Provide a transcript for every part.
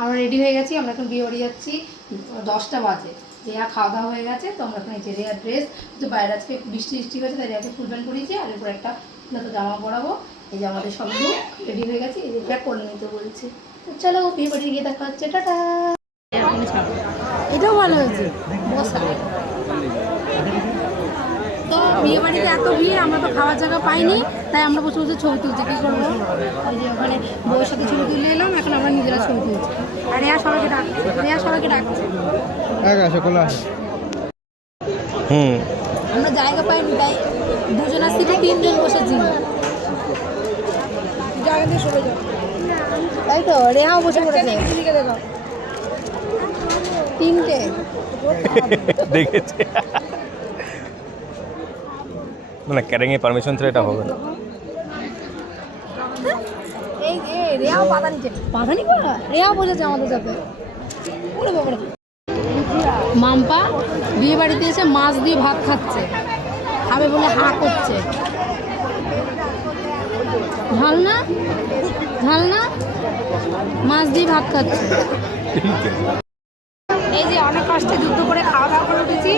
আমরা রেডি হয়ে গেছি, আমরা এখন বিয়ে বাড়ি যাচ্ছি। 10টা বাজে। রেয়া খাওয়া দাওয়া হয়ে গেছে, তো আমরা এখন এই যে রেয়ার ড্রেস, তো বাইরে আজকে বৃষ্টি হয়েছে, তাই রেয়াকে ফুল প্যান্ট পরিয়েছি, আর এরপর একটা তো জামা পরাবো। এই যে আমাদের সব লুক রেডি হয়ে গেছে, এই যে প্যাক করে নিতে বলছে। তো চলো বিয়ে বাড়ি গিয়ে দেখা হচ্ছে, টাটা। এটাও ভালো হয়েছে বসা। তো বিয়ে বাড়িতে এত ভিড়, আমরা তো খাওয়ার জায়গা পাইনি, তাই আমরা বসে বসে ছবি তুলছি। কী করবো, ওই যে ওখানে বউয়ের সাথে ছবি তুলে এলাম, এখন আমরা নিজেরা ছবি তুলছি। আর রেয়া সবাইকে ডাকছে। আমরা জায়গা পাইনি, তাই দুজনের সিটে 3জন বসেছি। জায়গা দিয়ে সরে যাও, তাই তো রেহাও বসে পড়েছে। 3টে দেখেছে না, ক্যারিংয়ে পারমিশন ছাড়া এটা হবে না। এই যে রেহাও পাদানি করা, রেহাও বসেছে আমাদের সাথে। মাম্পা বিয়ে বাড়িতে এসে মাছ দিয়ে ভাত খাচ্ছে, খাবে বলে হা করছে। ঝাল না মাছ দিয়ে ভাত খাচ্ছে। এই যে অনেক কষ্টে যুদ্ধ করে খাওয়া দাওয়া করে উঠেছি,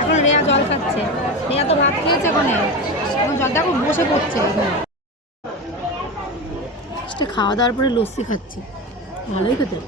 এখন রেয়া জল খাচ্ছে। রেয়া তো ভাত খেয়েছে, এখন জল দেখো বসে পড়ছে। খাওয়া দাওয়ার পরে লস্যি খাচ্ছি, ভালোই খেতে।